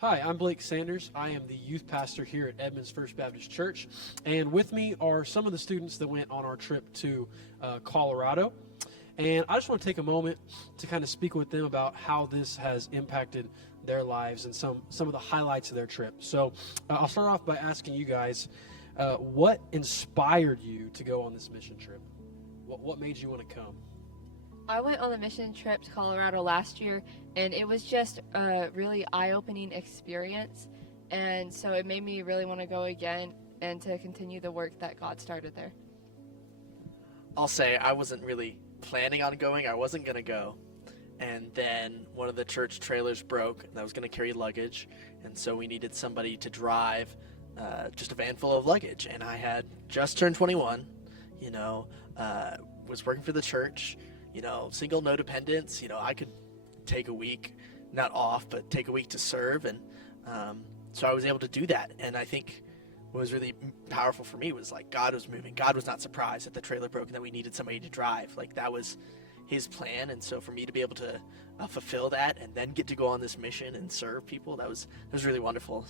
Hi, I'm Blake Sanders. I am the youth pastor here at Edmonds First Baptist Church. And with me are some of the students that went on our trip to Colorado. And I just want to take a moment to kind of speak with them about how this has impacted their lives and some of the highlights of their trip. So I'll start off by asking you guys, what inspired you to go on this mission trip? What made you want to come? I went on a mission trip to Colorado last year, and it was just a really eye-opening experience. And so it made me really want to go again and to continue the work that God started there. I'll say I wasn't really planning on going. I wasn't going to go. And then one of the church trailers broke, and I was going to carry luggage. And so we needed somebody to drive just a van full of luggage. And I had just turned 21, was working for the church, single, no dependents. I could take a week, not off, but take a week to serve. And so I was able to do that. And I think what was really powerful for me was like God was moving. God was not surprised that the trailer broke and that we needed somebody to drive. Like that was his plan. And so for me to be able to fulfill that and then get to go on this mission and serve people, that was really wonderful.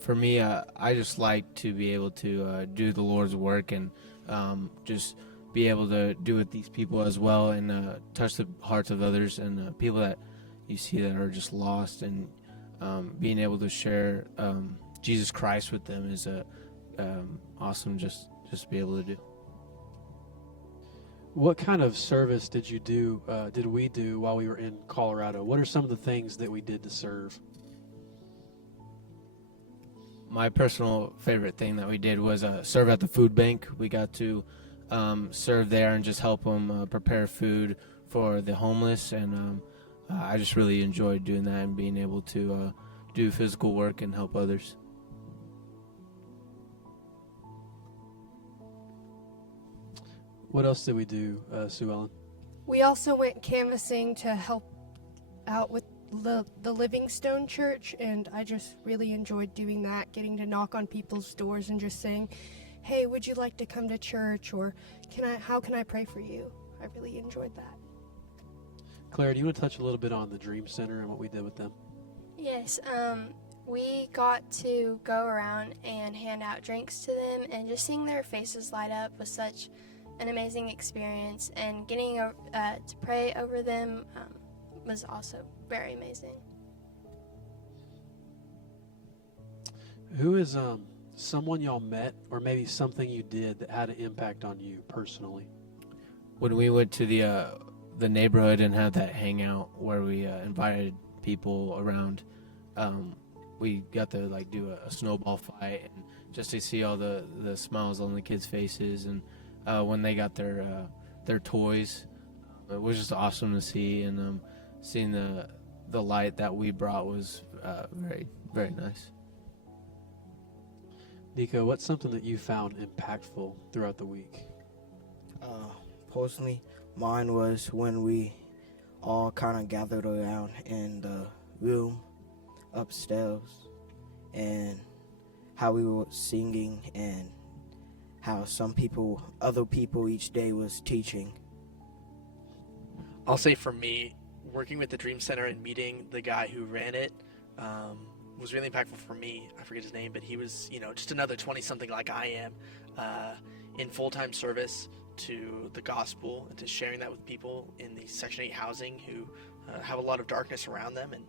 For me, I just like to be able to do the Lord's work and just be able to do with these people as well and touch the hearts of others and people that you see that are just lost, and being able to share Jesus Christ with them is awesome just to be able to do. What kind of service did we do while we were in Colorado? What are some of the things that we did to serve? My personal favorite thing that we did was serve at the food bank. We got to serve there and just help them prepare food for the homeless, and I just really enjoyed doing that and being able to do physical work and help others. What else did we do, Sue Ellen? We also went canvassing to help out with the Livingstone Church, and I just really enjoyed doing that, getting to knock on people's doors and just saying, hey, would you like to come to church, or how can I pray for you? I really enjoyed that. Claire, do you want to touch a little bit on the Dream Center and what we did with them? Yes, we got to go around and hand out drinks to them, and just seeing their faces light up was such an amazing experience, and getting to pray over them was also very amazing. Who is someone y'all met, or maybe something you did that had an impact on you personally? When we went to the neighborhood and had that hangout where we invited people around, we got to do a snowball fight, and just to see all the smiles on the kids' faces, and when they got their toys, it was just awesome to see, and seeing the light that we brought was very, very nice. Nico, what's something that you found impactful throughout the week? Personally, mine was when we all kind of gathered around in the room upstairs, and how we were singing, and how other people each day was teaching. I'll say for me, working with the Dream Center and meeting the guy who ran it was really impactful for me. I forget his name, but he was, just another 20-something like I am, in full-time service to the gospel and to sharing that with people in the Section 8 housing who have a lot of darkness around them and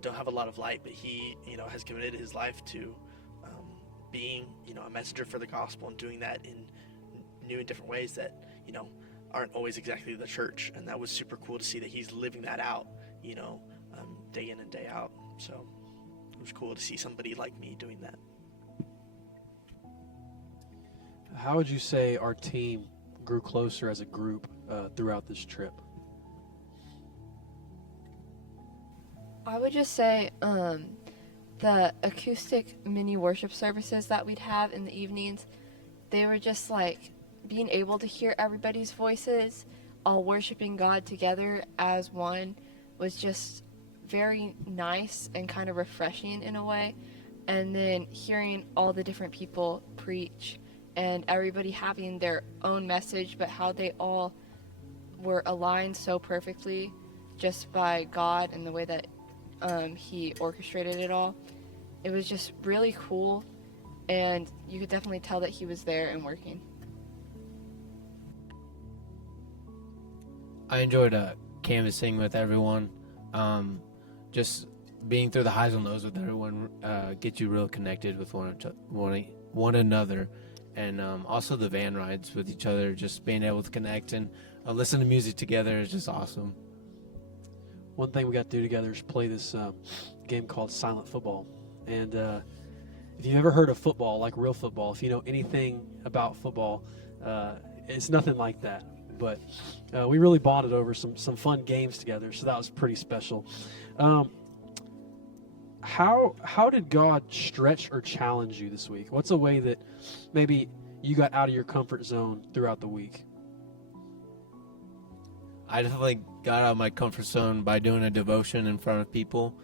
don't have a lot of light. But he, has committed his life to being, a messenger for the gospel and doing that in new and different ways that, aren't always exactly the church. And that was super cool to see that he's living that out, day in and day out. So it was cool to see somebody like me doing that. How would you say our team grew closer as a group throughout this trip? I would just say the acoustic mini worship services that we'd have in the evenings, they were just being able to hear everybody's voices, all worshiping God together as one, was just very nice and kind of refreshing in a way. And then hearing all the different people preach and everybody having their own message, but how they all were aligned so perfectly just by God and the way that He orchestrated it all. It was just really cool, and you could definitely tell that He was there and working. I enjoyed canvassing with everyone. Just being through the highs and lows with everyone gets you real connected with one another. And also the van rides with each other, just being able to connect and listen to music together is just awesome. One thing we got to do together is play this game called Silent Football. And if you've ever heard of football, like real football, if you know anything about football, it's nothing like that. But we really bonded over some fun games together, so that was pretty special. How did God stretch or challenge you this week? What's a way that maybe you got out of your comfort zone throughout the week? I definitely got out of my comfort zone by doing a devotion in front of people.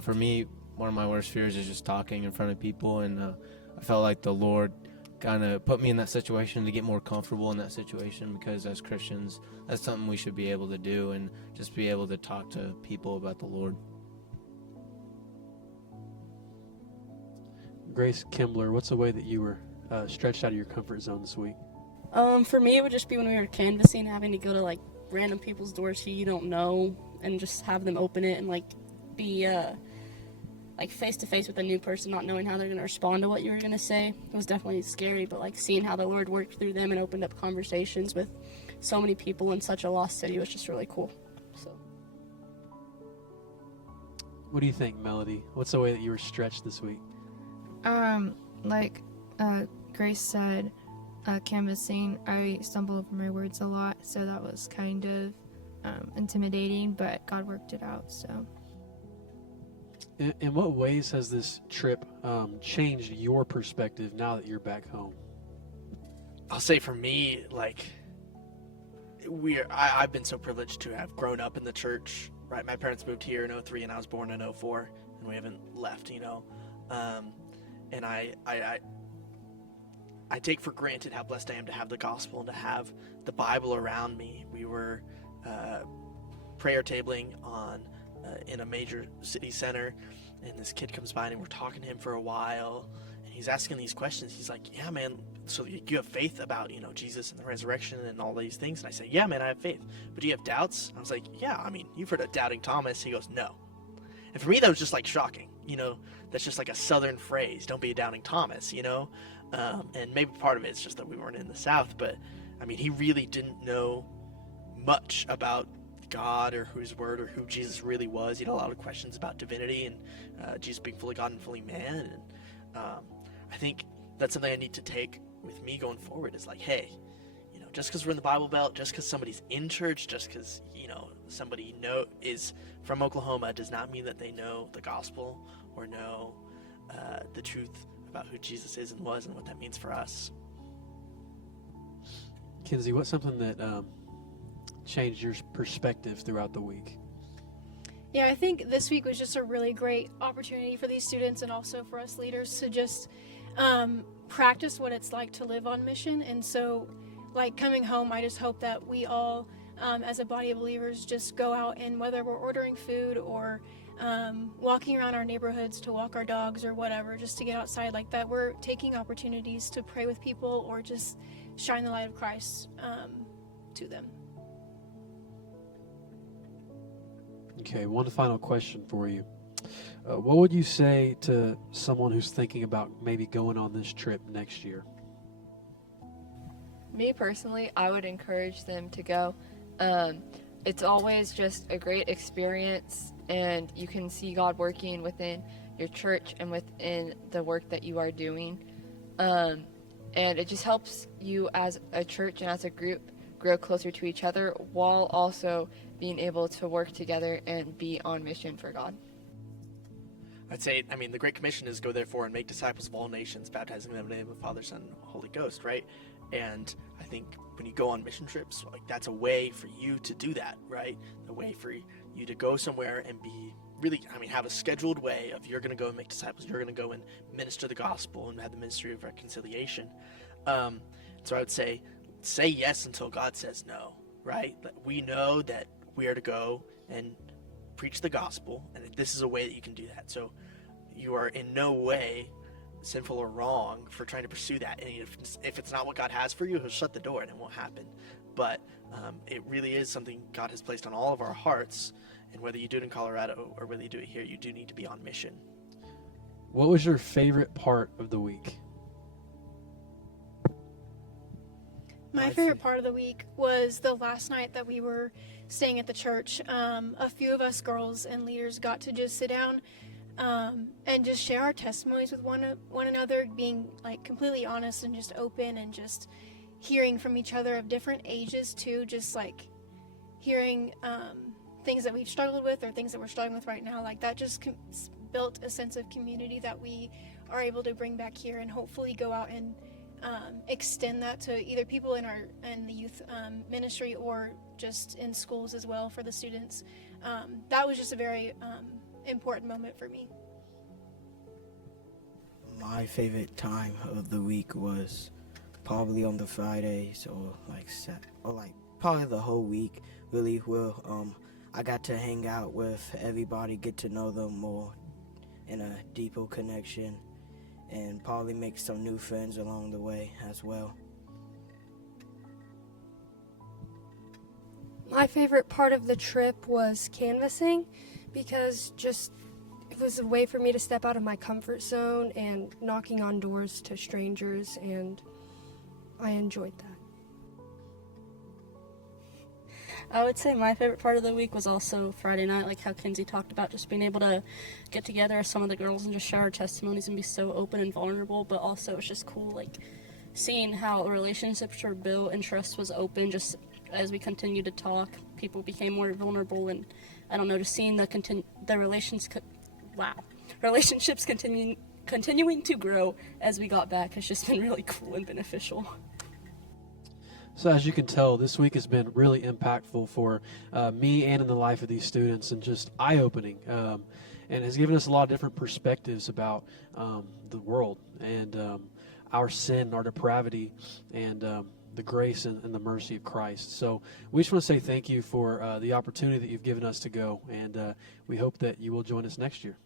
For me, one of my worst fears is just talking in front of people, and I felt like the Lord kind of put me in that situation to get more comfortable in that situation, because as Christians, that's something we should be able to do, and just be able to talk to people about the Lord. Grace Kimbler, what's a way that you were stretched out of your comfort zone this week? For me, it would just be when we were canvassing, having to go to like random people's doors who you don't know, and just have them open it and like be like face to face with a new person, not knowing how they're going to respond to what you were going to say. It was definitely scary, but like seeing how the Lord worked through them and opened up conversations with so many people in such a lost city was just really cool. So, What do you think, Melody? What's the way that you were stretched this week? Like Grace said, canvassing, I stumble over my words a lot, so that was kind of intimidating, but God worked it out, so. In what ways has this trip changed your perspective now that you're back home? I'll say for me, like, I've been so privileged to have grown up in the church, right? My parents moved here in 03 and I was born in 04, and we haven't left, you know. And I take for granted how blessed I am to have the gospel and to have the Bible around me. We were prayer tabling in a major city center, and this kid comes by and we're talking to him for a while, and he's asking these questions. He's like, yeah, man, so you have faith about, you know, Jesus and the resurrection and all these things? And I say, yeah, man, I have faith. But do you have doubts? I was like, yeah, I mean, you've heard of doubting Thomas. He goes, no. And for me, that was just like shocking. You know, that's just like a Southern phrase. Don't be a doubting Thomas, you know? And maybe part of it is just that we weren't in the South, but I mean, he really didn't know much about God or His Word or who Jesus really was. He had a lot of questions about divinity and Jesus being fully God and fully man. And I think that's something I need to take with me going forward, is like, hey, you know, just because we're in the Bible Belt, just because somebody's in church, just because, you know, somebody is from Oklahoma does not mean that they know the gospel or know the truth about who Jesus is and was and what that means for us. Kinsey, what's something that changed your perspective throughout the week? Yeah, I think this week was just a really great opportunity for these students and also for us leaders to just practice what it's like to live on mission. And so, like, coming home, I just hope that we all, as a body of believers, just go out, and whether we're ordering food or walking around our neighborhoods to walk our dogs or whatever, just to get outside like that, we're taking opportunities to pray with people or just shine the light of Christ to them. Okay, one final question for you. What would you say to someone who's thinking about maybe going on this trip next year? Me personally, I would encourage them to go. It's always just a great experience, and you can see God working within your church and within the work that you are doing. And it just helps you as a church and as a group grow closer to each other, while also being able to work together and be on mission for God. I'd say, I mean, the Great Commission is go therefore and make disciples of all nations, baptizing them in the name of the Father, Son, and Holy Ghost, right? And I think when you go on mission trips, like, that's a way for you to do that, right? A way for you to go somewhere and be really, I mean, have a scheduled way of, you're going to go and make disciples, you're going to go and minister the gospel and have the ministry of reconciliation. So I would say yes until God says no, right? We know that we are to go and preach the gospel, and this is a way that you can do that. So you are in no way sinful or wrong for trying to pursue that. And if it's not what God has for you, he'll shut the door and it won't happen. But it really is something God has placed on all of our hearts, and whether you do it in Colorado or whether you do it here, you do need to be on mission. What was your favorite part of the week? My favorite part of the week was the last night that we were staying at the church. A few of us girls and leaders got to just sit down and just share our testimonies with one another, being like completely honest and just open, and just hearing from each other of different ages too, just like hearing things that we've struggled with or things that we're struggling with right now. Like that just built a sense of community that we are able to bring back here and hopefully go out and extend that to either people in the youth ministry or just in schools as well for the students. That was just a very important moment for me. My favorite time of the week was probably on the Fridays or probably the whole week. Really, I got to hang out with everybody, get to know them more in a deeper connection, and probably make some new friends along the way as well. My favorite part of the trip was canvassing, because it was a way for me to step out of my comfort zone and knocking on doors to strangers, and I enjoyed that. I would say my favorite part of the week was also Friday night, like how Kinsey talked about, just being able to get together as some of the girls and just share our testimonies and be so open and vulnerable. But also it's just cool, like seeing how relationships were built and trust was open. Just as we continued to talk, people became more vulnerable, and I don't know, just seeing the relationships continuing to grow as we got back has just been really cool and beneficial. So as you can tell, this week has been really impactful for me and in the life of these students, and just eye-opening, and has given us a lot of different perspectives about the world and our sin, our depravity, and the grace and the mercy of Christ. So we just want to say thank you for the opportunity that you've given us to go, and we hope that you will join us next year.